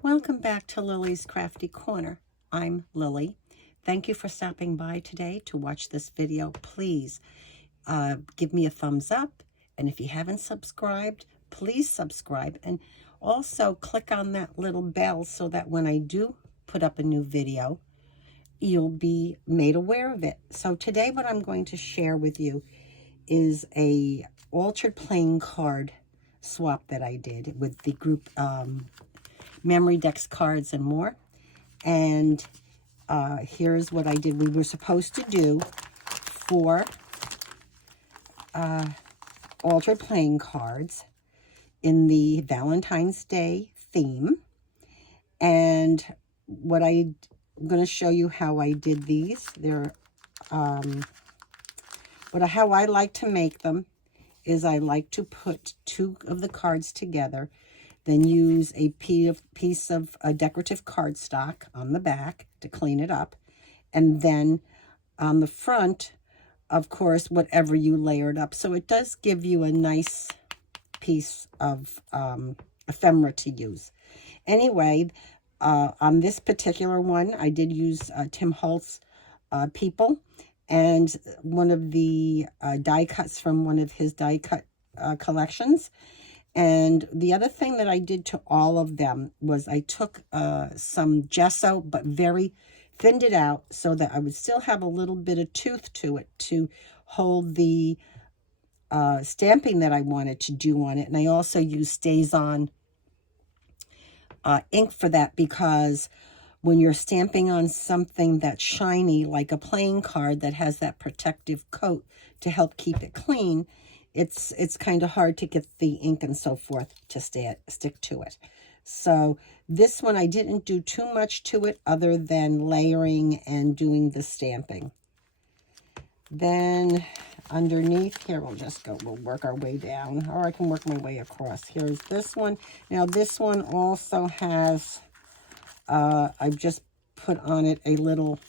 Welcome back to Lily's Crafty Corner. I'm Lily. Thank you for stopping by today to watch this video. Please give me a thumbs up, and if you haven't subscribed, please subscribe, and also click on that little bell so that when I do put up a new video, you'll be made aware of it. So today what I'm going to share with you is a altered playing card swap that I did with the group Memory Decks cards and more. And here's what I did. We were supposed to do 4 altered playing cards in the Valentine's Day theme. And what I'm going to show you how I did these. They're how I like to make them is I like to put 2 of the cards together, then use a piece of decorative cardstock on the back to clean it up, and then on the front, of course, whatever you layered up. So it does give you a nice piece of ephemera to use. Anyway, on this particular one, I did use Tim Holtz People, and one of the die cuts from one of his die cut collections. And the other thing that I did to all of them was I took some gesso, but very thinned it out so that I would still have a little bit of tooth to it to hold the stamping that I wanted to do on it. And I also used StazOn ink for that, because when you're stamping on something that's shiny, like a playing card that has that protective coat to help keep it clean, it's kind of hard to get the ink and so forth to stick to it. So this one, I didn't do too much to it other than layering and doing the stamping. Then underneath here, we'll work our way down, or I can work my way across. Here's this one. Now this one also has, I've just put on it a little,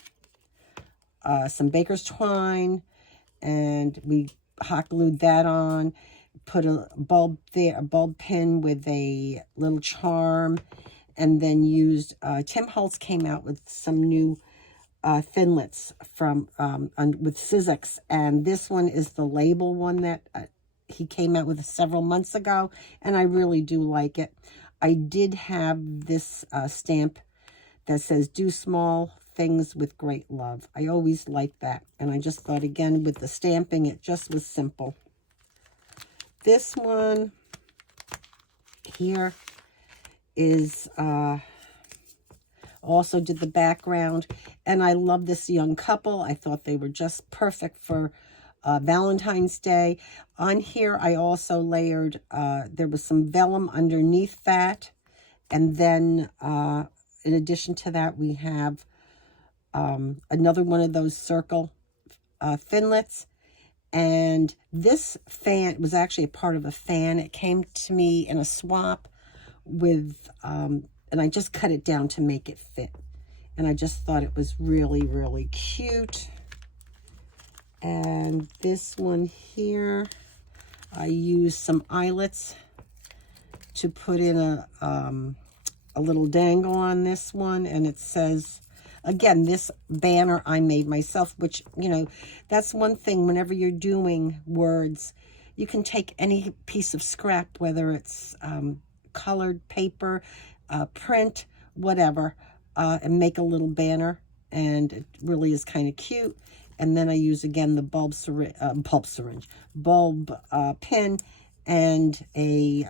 some baker's twine, and we hot glued that on, put a bulb there, a bulb pin with a little charm, and then used, Tim Holtz came out with some new thinlits from with Sizzix, and this one is the label one that he came out with several months ago, and I really do like it. I did have this stamp that says "Do small things with great love." I always like that, and I just thought, again, with the stamping, it just was simple. This one here is also did the background, and I love this young couple. I thought they were just perfect for Valentine's Day. On here, I also layered, there was some vellum underneath that, and then in addition to that, we have another one of those circle thinlits. And this fan was actually a part of a fan. It came to me in a swap with, and I just cut it down to make it fit. And I just thought it was really, really cute. And this one here, I used some eyelets to put in a little dangle on this one. And it says, again, this banner I made myself, which, you know, that's one thing whenever you're doing words, you can take any piece of scrap, whether it's colored paper, print, whatever, and make a little banner, and it really is kind of cute. And then I use, again, the bulb pin and a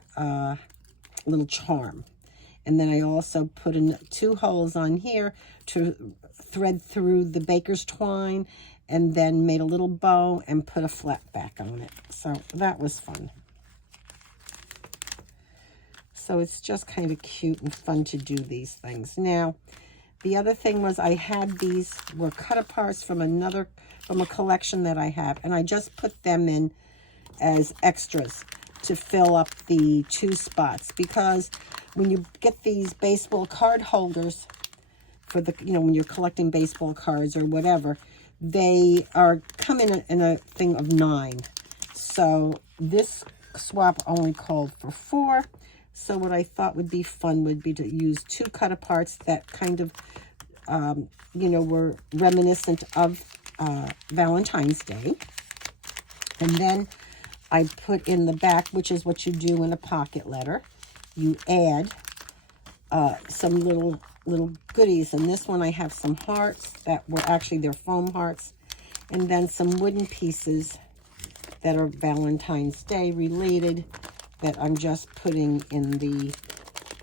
little charm. And then I also put in 2 holes on here to thread through the baker's twine, and then made a little bow and put a flat back on it. So that was fun. So it's just kind of cute and fun to do these things. Now, the other thing was I had these were cut aparts from a collection that I have, and I just put them in as extras to fill up the 2 spots, because when you get these baseball card holders for the, you know, when you're collecting baseball cards or whatever, they come in a thing of 9. So this swap only called for 4. So what I thought would be fun would be to use 2 cut-aparts that kind of, you know, were reminiscent of Valentine's Day. And then I put in the back, which is what you do in a pocket letter. You add some little goodies. And this one I have some hearts that were actually, they're foam hearts. And then some wooden pieces that are Valentine's Day related that I'm just putting in the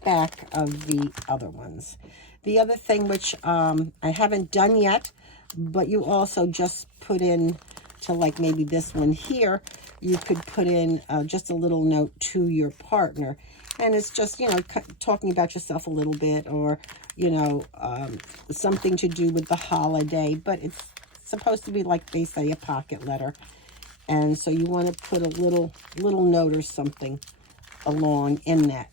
back of the other ones. The other thing, which I haven't done yet, but you also just put in to, like, maybe this one here, you could put in just a little note to your partner. And it's just, you know, talking about yourself a little bit, or, you know, something to do with the holiday. But it's supposed to be, like they say, a pocket letter. And so you want to put a little note or something along in that.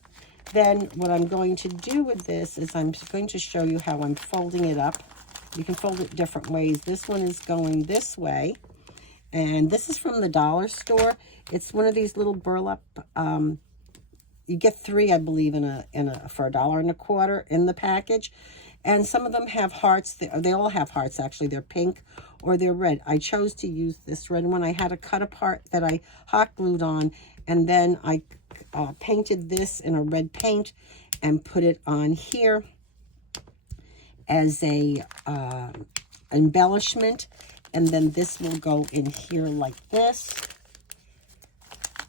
Then what I'm going to do with this is I'm going to show you how I'm folding it up. You can fold it different ways. This one is going this way. And this is from the dollar store. It's one of these little burlap. You get 3, I believe, for $1.25 in the package. And some of them have hearts. They all have hearts, actually. They're pink or they're red. I chose to use this red one. I had a cut apart that I hot glued on, and then I painted this in a red paint and put it on here as a embellishment. And then this will go in here like this.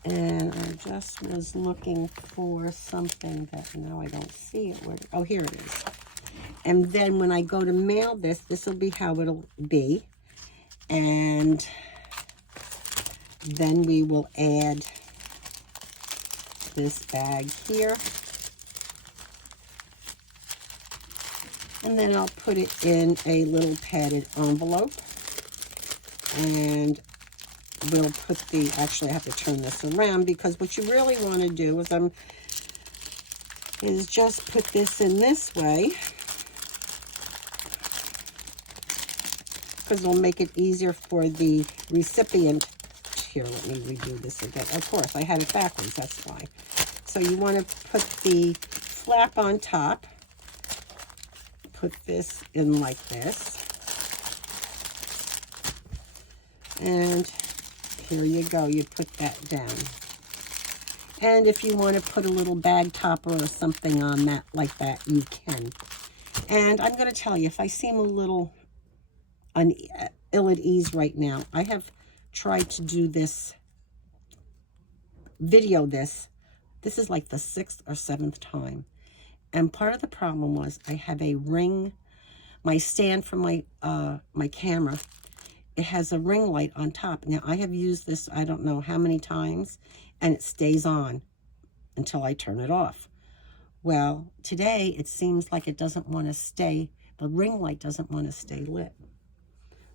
And I just was looking for something that now I don't see it. Oh, here it is. And then when I go to mail this, this will be how it'll be. And then we will add this bag here. And then I'll put it in a little padded envelope. And we'll put the, actually I have to turn this around, because what you really want to do is just put this in this way, because it'll make it easier for the recipient. Here, let me redo this again. Of course, I had it backwards, that's why. So you want to put the flap on top, put this in like this, and here you go, you put that down. And if you want to put a little bag topper or something on that like that, you can. And I'm going to tell you, if I seem a little ill at ease right now, I have tried to do this, this is like the 6th or 7th time. And part of the problem was I have a ring, my stand for my my camera, it has a ring light on top. Now, I have used this, I don't know how many times, and it stays on until I turn it off. Well, today, it seems like it doesn't want to stay, the ring light doesn't want to stay lit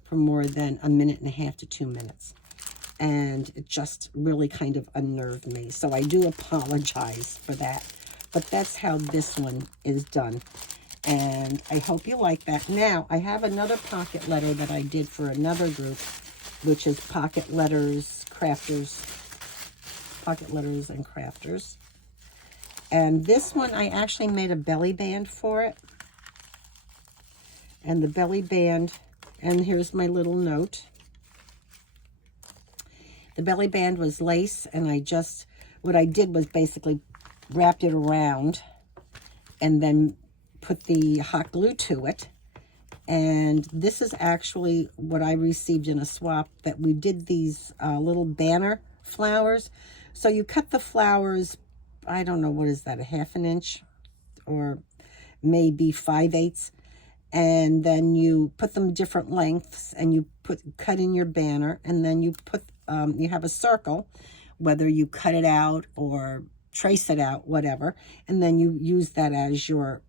for more than 1.5 minutes to 2 minutes. And it just really kind of unnerved me. So I do apologize for that. But that's how this one is done. And I hope you like that. Now, I have another pocket letter that I did for another group, which is Pocket Letters Crafters. Pocket Letters and Crafters. And this one, I actually made a belly band for it. And the belly band, and here's my little note. The belly band was lace, and what I did was basically wrapped it around and then put the hot glue to it. And this is actually what I received in a swap, that we did these little banner flowers. So you cut the flowers, I don't know, what is that, 1/2 inch or maybe 5/8, and then you put them different lengths, and you cut in your banner, and then you put you have a circle, whether you cut it out or trace it out, whatever, and then you use that as your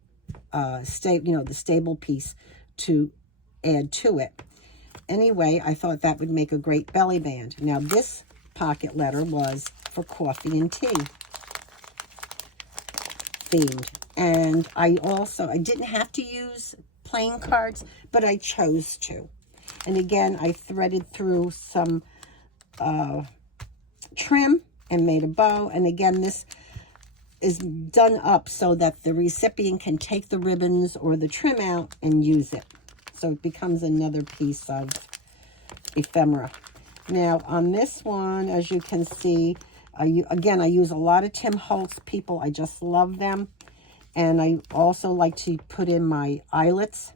the stable piece to add to it. Anyway, I thought that would make a great belly band. Now, this pocket letter was for coffee and tea themed. And I didn't have to use plain cards, but I chose to. And again, I threaded through some trim and made a bow. And again, this is done up so that the recipient can take the ribbons or the trim out and use it. So it becomes another piece of ephemera. Now on this one, as you can see, again, I use a lot of Tim Holtz people. I just love them. And I also like to put in my eyelets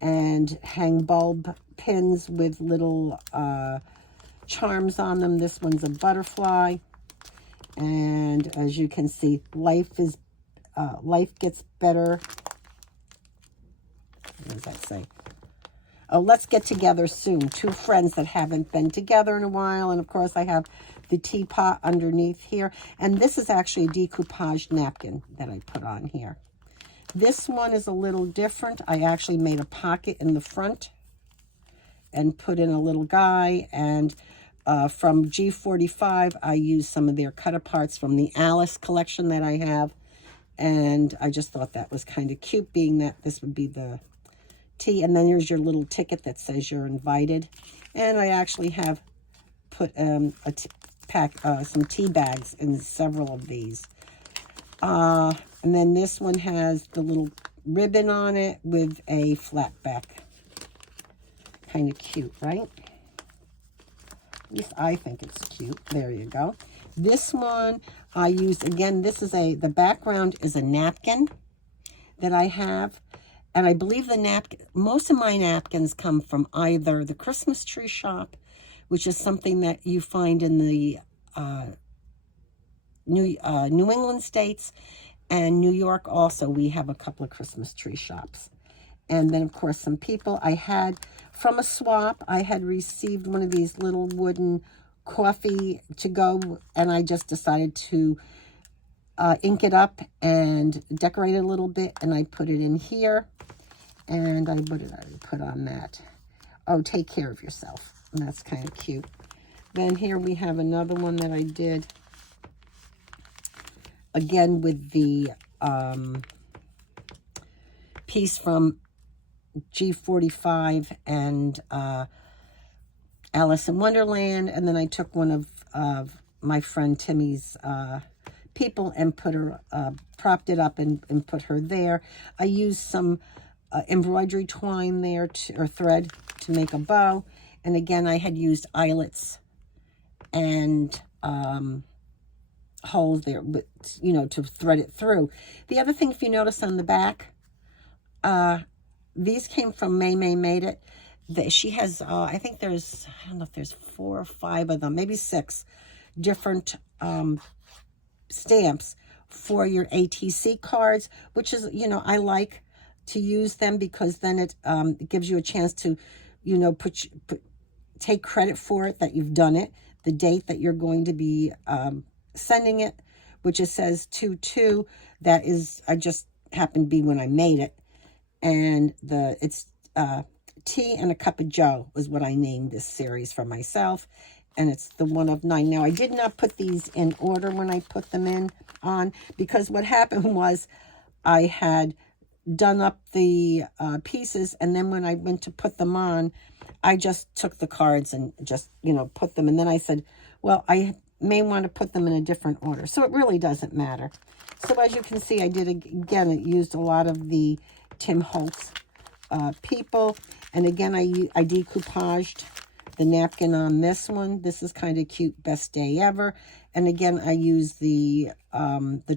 and hang bulb pins with little charms on them. This one's a butterfly. And as you can see, life gets better. What does that say? Oh, let's get together soon. Two friends that haven't been together in a while. And of course, I have the teapot underneath here. And this is actually a decoupaged napkin that I put on here. This one is a little different. I actually made a pocket in the front and put in a little guy. And from G45, I used some of their cut-aparts from the Alice collection that I have. And I just thought that was kind of cute, being that this would be the tea. And then there's your little ticket that says you're invited. And I actually have put some tea bags in several of these. And then this one has the little ribbon on it with a flat back. Kind of cute, right? At least I think it's cute. There you go. This one I used, again, the background is a napkin that I have. And I believe most of my napkins come from either the Christmas tree shop, which is something that you find in the New England states, and New York also. We have a couple of Christmas tree shops. And then, of course, some people I had from a swap. I had received one of these little wooden coffee to go, and I just decided to ink it up and decorate it a little bit, and I put it in here. And what did I put on that? Oh, take care of yourself. And that's kind of cute. Then here we have another one that I did. Again, with the piece from G45 and Alice in Wonderland. And then I took one of my friend Timmy's people and propped it up and put her there. I used some embroidery twine there, or thread, to make a bow. And again, I had used eyelets and holes there, but to thread it through. The other thing, if you notice on the back, these came from May Made It. She has, I think I don't know if there's 4 or 5 of them, maybe 6 different stamps for your ATC cards, which is, I like to use them because then it gives you a chance to, take credit for it, that you've done it, the date that you're going to be sending it, which it says 2/2. That is, I just happened to be when I made it. And it's Tea and a Cup of Joe was what I named this series for myself. And it's the 1 of 9. Now, I did not put these in order when I put them on, because what happened was I had done up the pieces, and then when I went to put them on, I just took the cards and just, put them. And then I said, well, I may want to put them in a different order. So it really doesn't matter. So as you can see, I did, again, it used a lot of the Tim Holtz people. And again, I decoupaged the napkin on this one. This is kind of cute, Best Day Ever. And again, I used the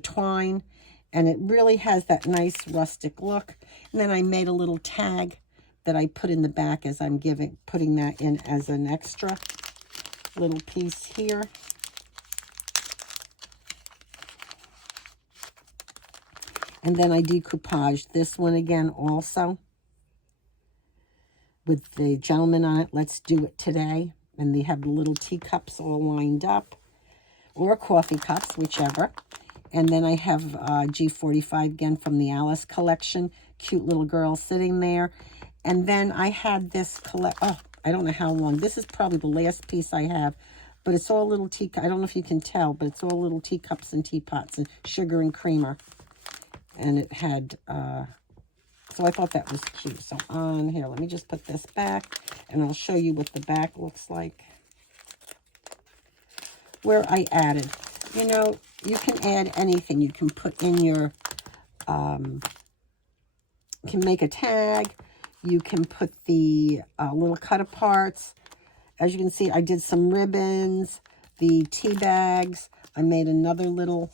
twine, and it really has that nice rustic look. And then I made a little tag that I put in the back as I'm putting that in as an extra little piece here. And then I decoupaged this one again also with the gentleman on it. Let's do it today. And they have the little teacups all lined up, or coffee cups, whichever. And then I have G45 again from the Alice collection. Cute little girl sitting there. And then I had this I don't know how long. This is probably the last piece I have. But it's all little teacups. I don't know if you can tell, but it's all little teacups and teapots and sugar and creamer. And it had, so I thought that was cute. So on here, let me just put this back, and I'll show you what the back looks like. Where I added, you can add anything. You can put in your, you can make a tag. You can put the little cut aparts. As you can see, I did some ribbons, the tea bags. I made another little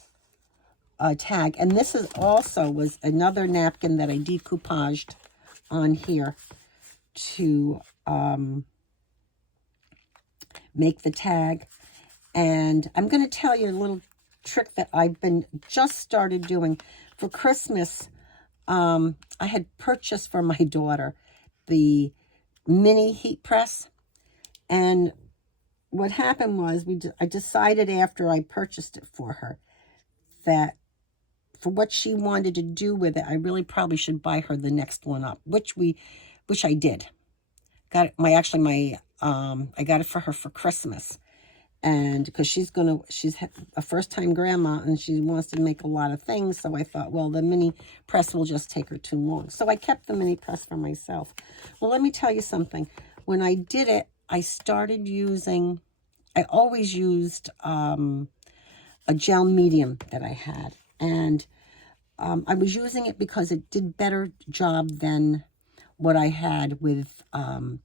tag. And this is also was another napkin that I decoupaged on here to make the tag. And I'm going to tell you a little trick that I've been just started doing. For Christmas, I had purchased for my daughter the mini heat press. And what happened was I decided after I purchased it for her that for what she wanted to do with it, I really probably should buy her the next one up, which I did. Got it, I got it for her for Christmas. And because she's a first-time grandma and she wants to make a lot of things. So I thought, well, the mini press will just take her too long. So I kept the mini press for myself. Well, let me tell you something. When I did it, I started using, I always used a gel medium that I had. And I was using it because it did better job than what I had with the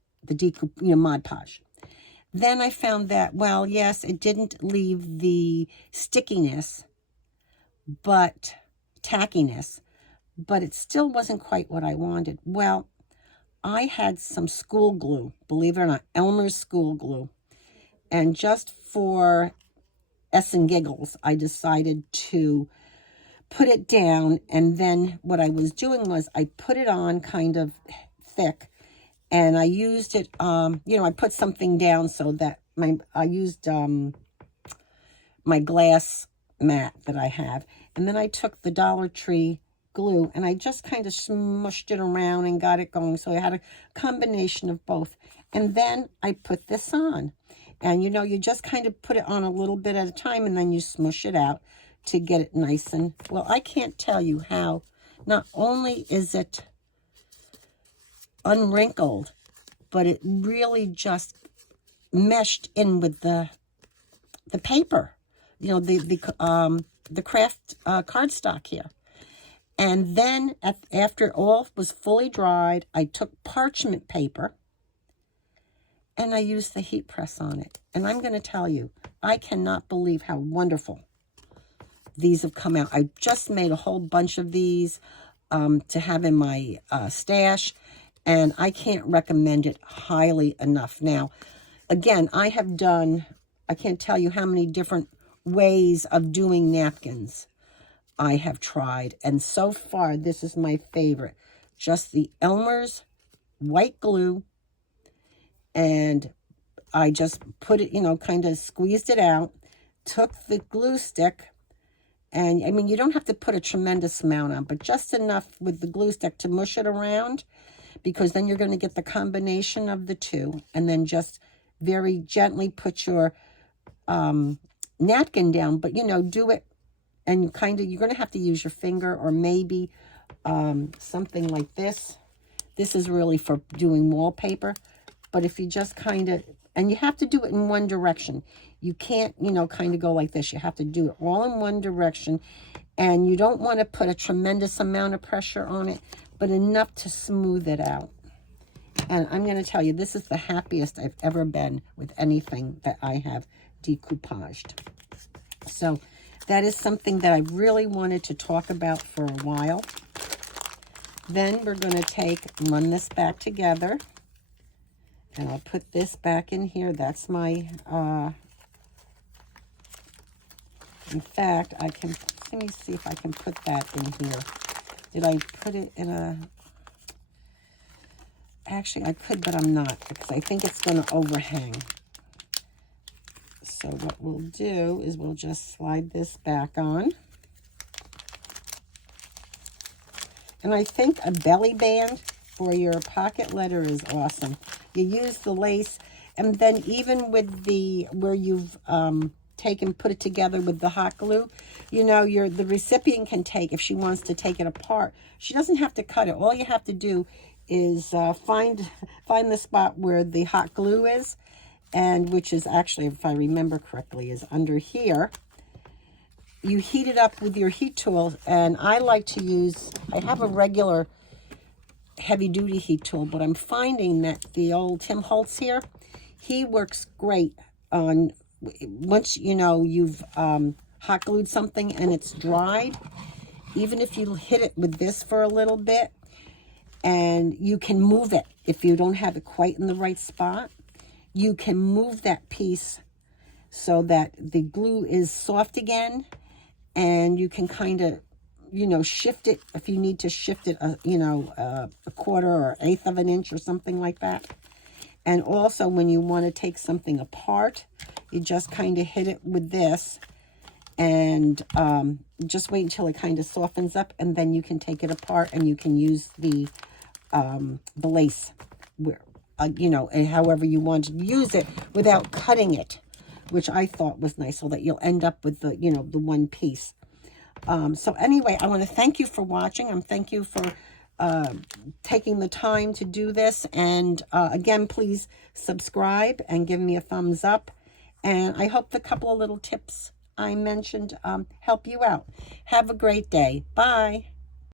Mod Podge. Then I found that, well, yes, it didn't leave the stickiness, but tackiness, but it still wasn't quite what I wanted. Well, I had some school glue, believe it or not, Elmer's school glue. And just for S and giggles, I decided to put it down. And then what I was doing was I put it on kind of thick. And I used it, I put something down so that I used my glass mat that I have. And then I took the Dollar Tree glue and I just kind of smushed it around and got it going. So I had a combination of both. And then I put this on. And, you just kind of put it on a little bit at a time and then you smush it out to get it nice. And, well, I can't tell you how. Not only is it unwrinkled, but it really just meshed in with the paper, the craft cardstock here. And then after it all was fully dried, I took parchment paper and I used the heat press on it. And I'm going to tell you, I cannot believe how wonderful these have come out. I just made a whole bunch of these to have in my stash. And I can't recommend it highly enough. Now, again, I can't tell you how many different ways of doing napkins I have tried. And so far, this is my favorite. Just the Elmer's white glue. And I just put it, kind of squeezed it out. Took the glue stick. And, you don't have to put a tremendous amount on, but just enough with the glue stick to mush it around. Because then you're going to get the combination of the two. And then just very gently put your napkin down. But, do it. And you're going to have to use your finger or maybe something like this. This is really for doing wallpaper. But if you just and you have to do it in one direction. You can't, go like this. You have to do it all in one direction. And you don't want to put a tremendous amount of pressure on it, but enough to smooth it out. And I'm going to tell you, this is the happiest I've ever been with anything that I have decoupaged. So that is something that I really wanted to talk about for a while. Then we're going to run this back together. And I'll put this back in here. That's my, in fact, let me see if I can put that in here. Did I put it in actually I could, but I'm not, because I think it's going to overhang. So what we'll do is we'll just slide this back on. And I think a belly band for your pocket letter is awesome. You use the lace, and then even with where you've put it together with the hot glue, the recipient can if she wants to take it apart. She doesn't have to cut it. All you have to do is find the spot where the hot glue is, and which is actually, if I remember correctly, is under here. you heat it up with your heat tool, and I like to use, I have a regular heavy duty heat tool, but I'm finding that the old Tim Holtz here, he works great on, once you know you've hot glued something and it's dried, even if you hit it with this for a little bit, and you can move it if you don't have it quite in the right spot, you can move that piece so that the glue is soft again, and you can kind of, you know, shift it if you need to shift it, you know, a quarter or eighth of an inch or something like that. And also when you want to take something apart, you just kind of hit it with this, and just wait until it kind of softens up, and then you can take it apart and you can use the lace, where, you know, and however you want to use it without cutting it, which I thought was nice, so that you'll end up with the, you know, the one piece. So anyway, I want to thank you for watching. Thank you for taking the time to do this. And again, please subscribe and give me a thumbs up. And I hope the couple of little tips I mentioned help you out. Have a great day. Bye.